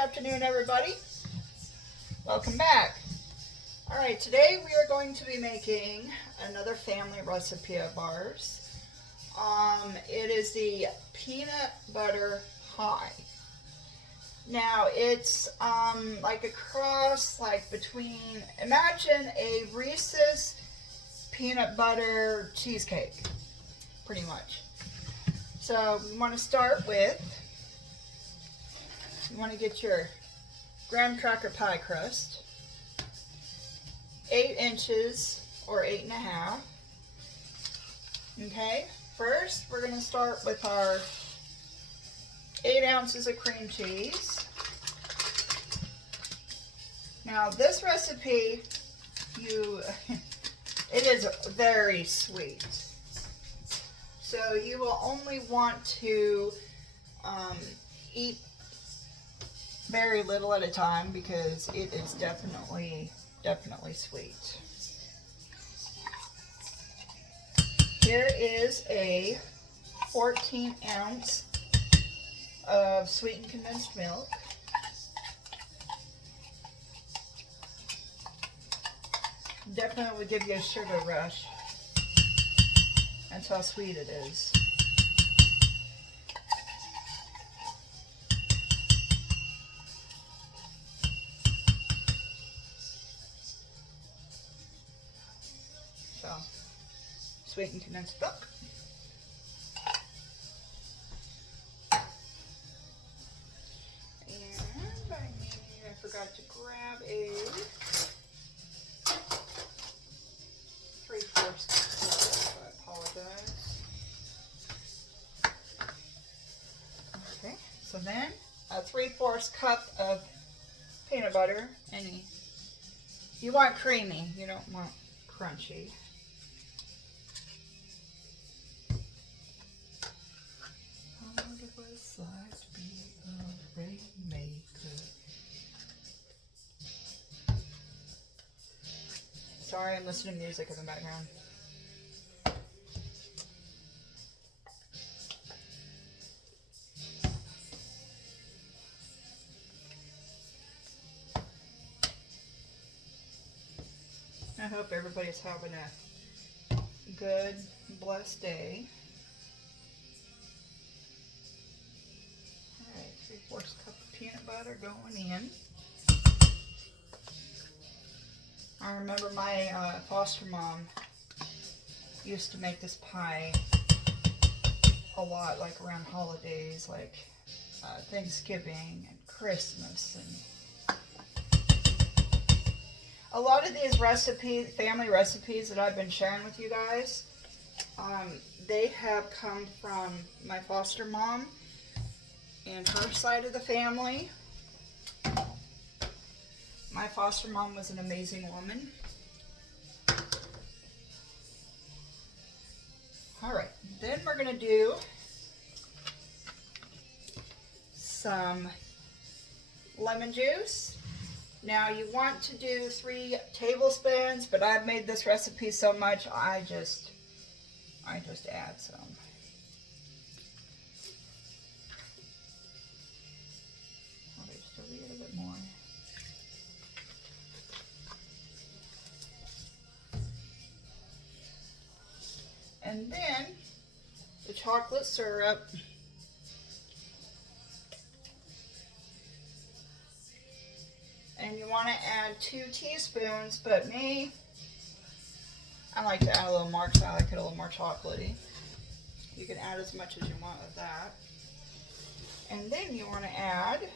afternoon, everybody. Welcome back. All right, today we are going to be making another family recipe of ours. It is the peanut butter pie. Now it's like a cross, like between, imagine a Reese's peanut butter cheesecake, pretty much. So we want to start with, you want to get your graham cracker pie crust, 8 inches or 8.5. Okay, first we're going to start with our 8 ounces of cream cheese. Now this recipe, it is very sweet. So you will only want to eat very little at a time because it is definitely sweet. Here is a 14-ounce of sweetened condensed milk. Definitely would give you a sugar rush. That's how sweet it is. So, sweetened condensed milk. And I forgot to grab a 3/4 cup. I apologize. Okay, so then a 3/4 cup of peanut butter. You want creamy, you don't want crunchy. How would it was like to be a rainmaker? Sorry, I'm listening to music in the background. I hope everybody's having a good, blessed day. All right, 3/4 cup of peanut butter going in. I remember my foster mom used to make this pie a lot, like around holidays, like Thanksgiving and Christmas, and a lot of these recipes, family recipes that I've been sharing with you guys, they have come from my foster mom and her side of the family. My foster mom was an amazing woman. All right, then we're going to do some lemon juice. Now you want to do 3 tablespoons, but I've made this recipe so much, I just add some. Oh, there's still a little bit more. And then the chocolate syrup. And you want to add 2 teaspoons, but me, I like to add a little more because I like it a little more chocolatey. You can add as much as you want of that. And then you want to add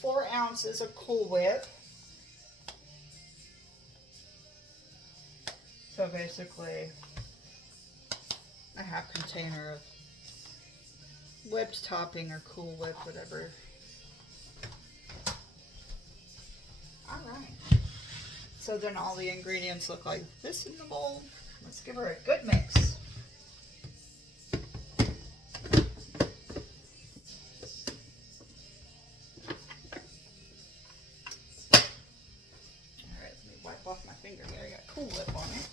4 ounces of Cool Whip. So basically a half container of whipped topping or Cool Whip, whatever. Alright. So then all the ingredients look like this in the bowl. Let's give her a good mix. Alright, let me wipe off my finger here. I got Cool Whip on it.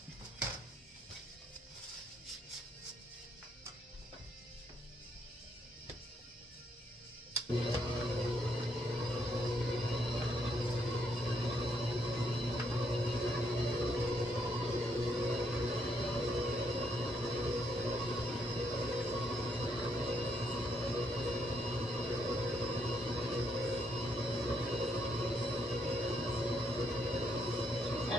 And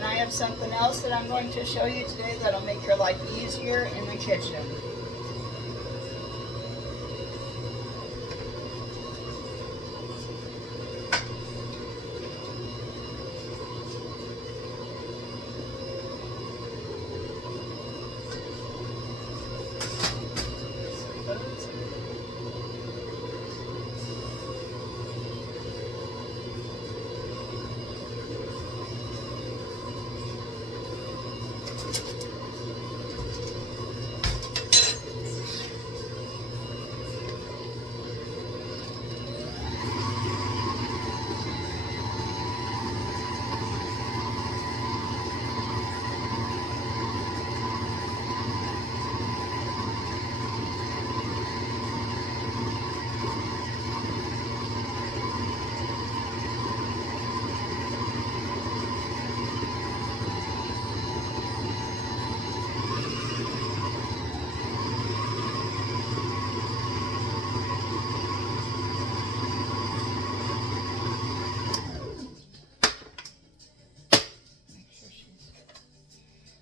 I have something else that I'm going to show you today that'll make your life easier in the kitchen.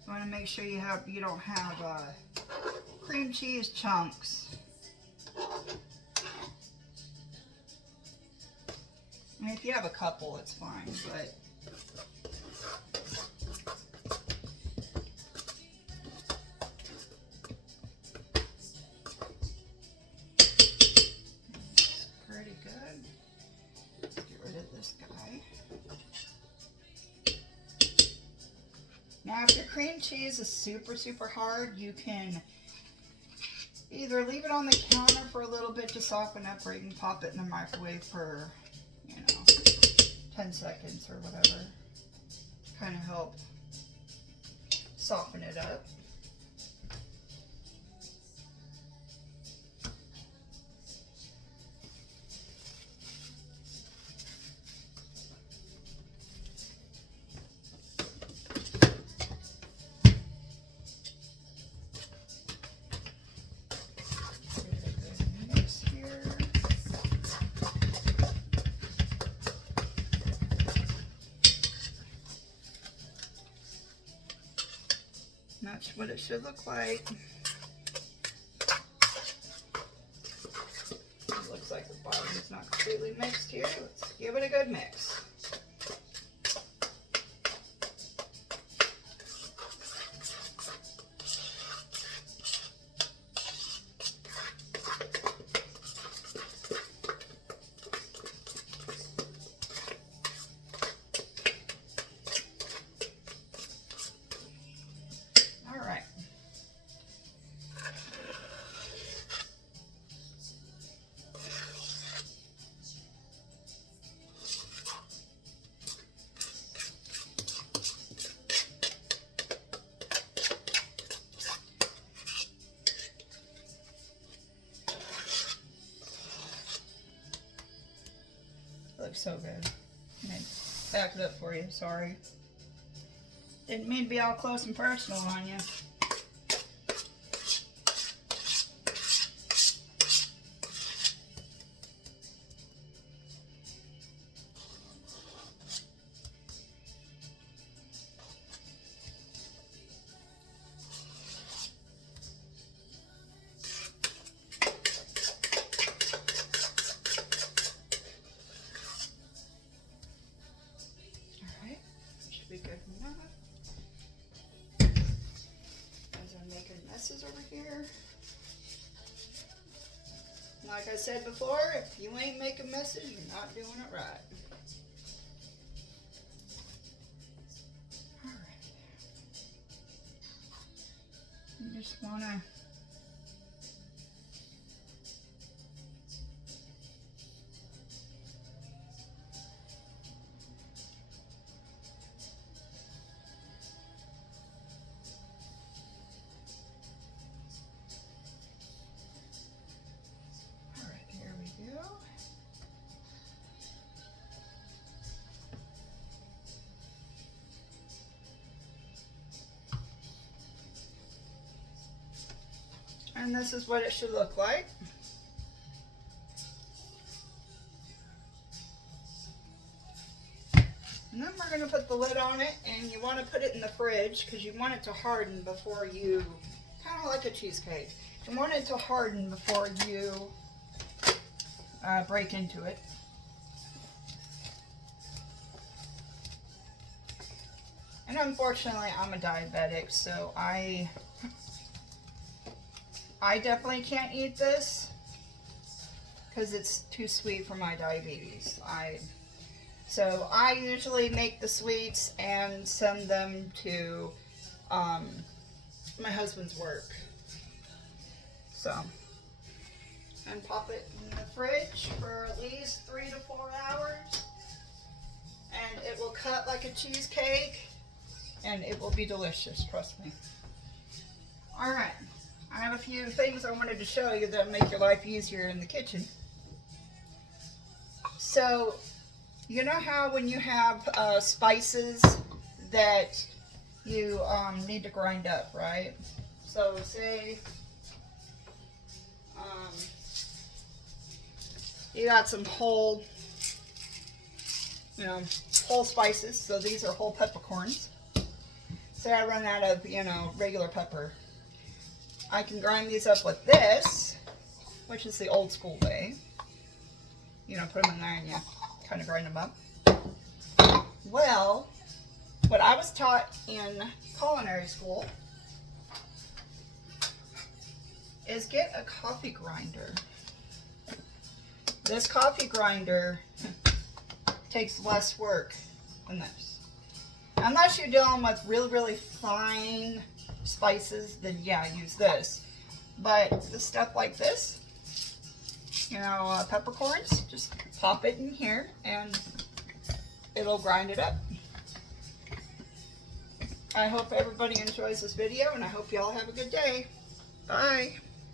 You want to make sure you don't have cream cheese chunks. I mean, if you have a couple, it's fine, but it's pretty good. Let's get rid of this guy. Now, if your cream cheese is super, super hard, you can either leave it on the counter for a little bit to soften up, or you can pop it in the microwave for, 10 seconds or whatever. Kind of help soften it up. That's what it should look like. It looks like the bottom is not completely mixed here. Let's give it a good mix. Looks so good. I back it up for you, sorry. Didn't mean to be all close and personal on you. Good enough. As I'm making messes over here. Like I said before, if you ain't making messes, you're not doing it right. Alright. You just want to And this is what it should look like. And then we're going to put the lid on it, and you want to put it in the fridge because you want it to harden before you, kind of like a cheesecake. You want it to harden before you break into it. And unfortunately, I'm a diabetic, so I definitely can't eat this because it's too sweet for my diabetes. So I usually make the sweets and send them to my husband's work. So, and pop it in the fridge for at least 3 to 4 hours. And it will cut like a cheesecake, and it will be delicious, trust me. Alright, I have a few things I wanted to show you that make your life easier in the kitchen. So, you know how when you have spices that you need to grind up, right? So say you got some whole spices. So these are whole peppercorns. Say I run out of, regular pepper. I can grind these up with this, which is the old school way. Put them in there and kind of grind them up. Well, what I was taught in culinary school is get a coffee grinder. This coffee grinder takes less work than this. Unless you're dealing with really, really fine spices, then yeah, use this. But the stuff like this, peppercorns, just pop it in here and it'll grind it up. I hope everybody enjoys this video, and I hope y'all have a good day. Bye.